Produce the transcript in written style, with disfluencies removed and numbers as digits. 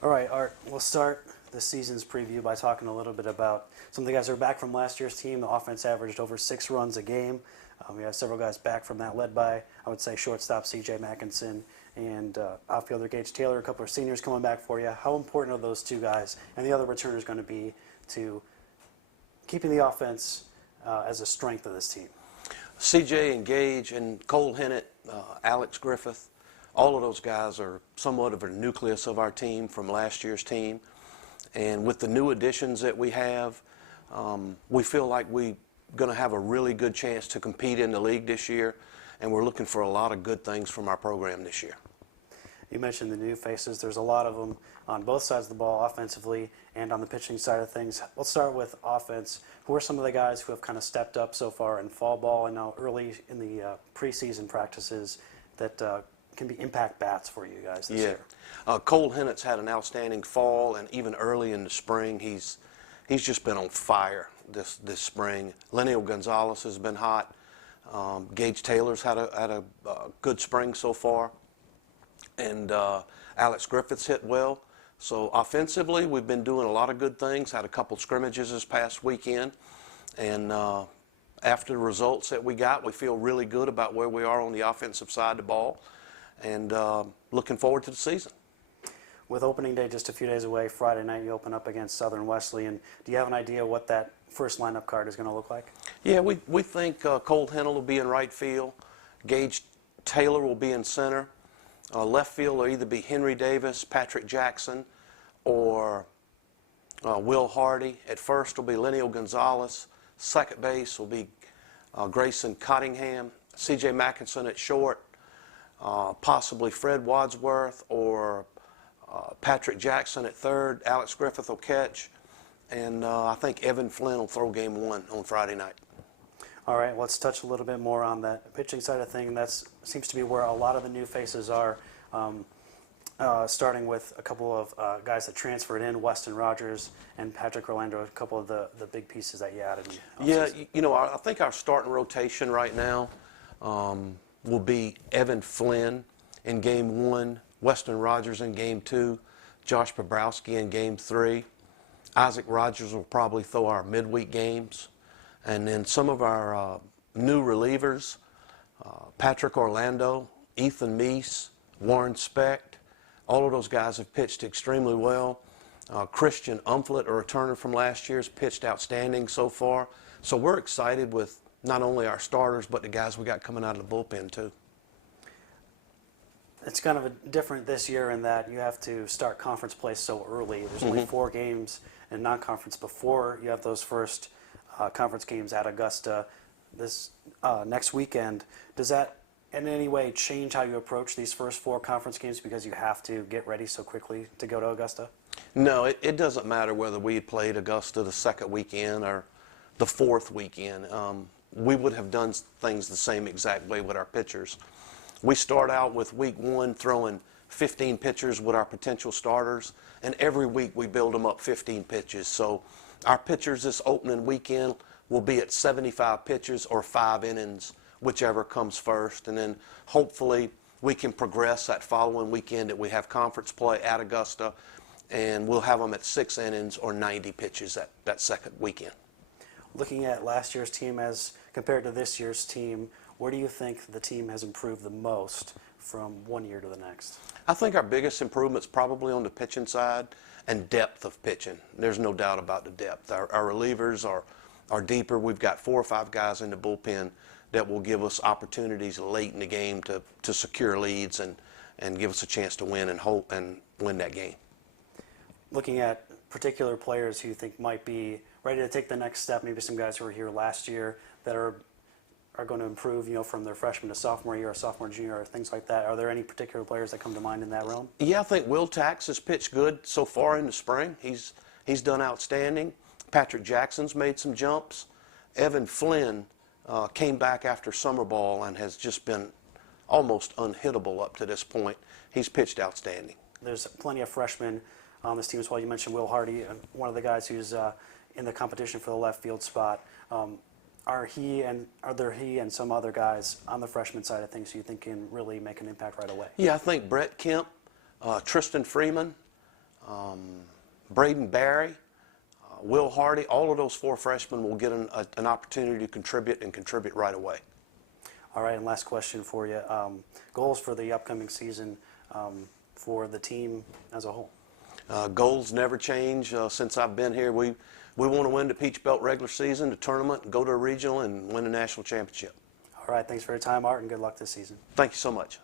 All right, Art, we'll start the season's preview by talking a little bit about some of the guys who are back from last year's team. The offense averaged over 6 runs a game. We have several guys back from that, led by, I would say, shortstop C.J. Mackinson and outfielder Gage Taylor, a couple of seniors coming back for you. How important are those two guys and the other returners going to be to keeping the offense as a strength of this team? C.J. and Gage and Cole Hennett, Alex Griffith, all of those guys are somewhat of a nucleus of our team from last year's team. And with the new additions that we have, we feel like we're going to have a really good chance to compete in the league this year, and we're looking for a lot of good things from our program this year. You mentioned the new faces. There's a lot of them on both sides of the ball, offensively and on the pitching side of things. Let's start with offense. Who are some of the guys who have kind of stepped up so far in fall ball and now early in the preseason practices that can be impact bats for you guys this year? Cole Hennett's had an outstanding fall, and even early in the spring, he's just been on fire this spring. Lenio Gonzalez has been hot. Gage Taylor's had a good spring so far, and Alex Griffith's hit well. So offensively, we've been doing a lot of good things. Had a couple scrimmages this past weekend, and after the results that we got, we feel really good about where we are on the offensive side of the ball, and looking forward to the season. With opening day just a few days away, Friday night you open up against Southern Wesleyan. Do you have an idea what that first lineup card is going to look like? Yeah, we think Cole Hennell will be in right field. Gage Taylor will be in center. Left field will either be Henry Davis, Patrick Jackson, or Will Hardy. At first will be Lenio Gonzalez. Second base will be Grayson Cottingham. C.J. Mackinson at short. Possibly Fred Wadsworth or Patrick Jackson at third. Alex Griffith will catch. And I think Evan Flynn will throw game one on Friday night. All right, let's touch a little bit more on that pitching side of things. That seems to be where a lot of the new faces are, starting with a couple of guys that transferred in, Weston Rogers and Patrick Orlando, a couple of the big pieces that you added. Yeah, I think our starting rotation right now will be Evan Flynn in game one, Weston Rogers in game two, Josh Bobrowski in game three. Isaac Rogers will probably throw our midweek games. And then some of our new relievers, Patrick Orlando, Ethan Meese, Warren Specht, all of those guys have pitched extremely well. Christian Umflett, a returner from last year, has pitched outstanding so far. So we're excited with not only our starters, but the guys we got coming out of the bullpen too. It's kind of different this year in that you have to start conference play so early. There's only 4 games in non-conference before you have those first conference games at Augusta this next weekend. Does that in any way change how you approach these first 4 conference games because you have to get ready so quickly to go to Augusta? No, it doesn't matter whether we had played Augusta the second weekend or the 4th weekend. We would have done things the same exact way with our pitchers. We start out with week 1 throwing 15 pitchers with our potential starters, and every week we build them up 15 pitches. So our pitchers this opening weekend will be at 75 pitches or 5 innings, whichever comes first. And then hopefully we can progress that following weekend that we have conference play at Augusta, and we'll have them at 6 innings or 90 pitches that second weekend. Looking at last year's team as compared to this year's team, where do you think the team has improved the most from one year to the next? I think our biggest improvement's probably on the pitching side and depth of pitching. There's no doubt about the depth. Our relievers are deeper. We've got 4 or 5 guys in the bullpen that will give us opportunities late in the game to secure leads and give us a chance to win and win that game. Looking at particular players who you think might be ready to take the next step, maybe some guys who were here last year that are going to improve, from their freshman to sophomore year or sophomore junior or things like that. Are there any particular players that come to mind in that realm? Yeah, I think Will Tax has pitched good so far in the spring. He's done outstanding. Patrick Jackson's made some jumps. Evan Flynn came back after summer ball and has just been almost unhittable up to this point. He's pitched outstanding. There's plenty of freshmen on this team as well. You mentioned Will Hardy, one of the guys who's in the competition for the left field spot. Are there he and some other guys on the freshman side of things you think can really make an impact right away? Yeah, I think Brett Kemp, Tristan Freeman, Braden Barry, Will Hardy, all of those 4 freshmen will get an opportunity to contribute and contribute right away. All right, and last question for you. Goals for the upcoming season for the team as a whole? Goals never change since I've been here. We want to win the Peach Belt regular season, the tournament, go to a regional, and win a national championship. All right, thanks for your time, Art, and good luck this season. Thank you so much.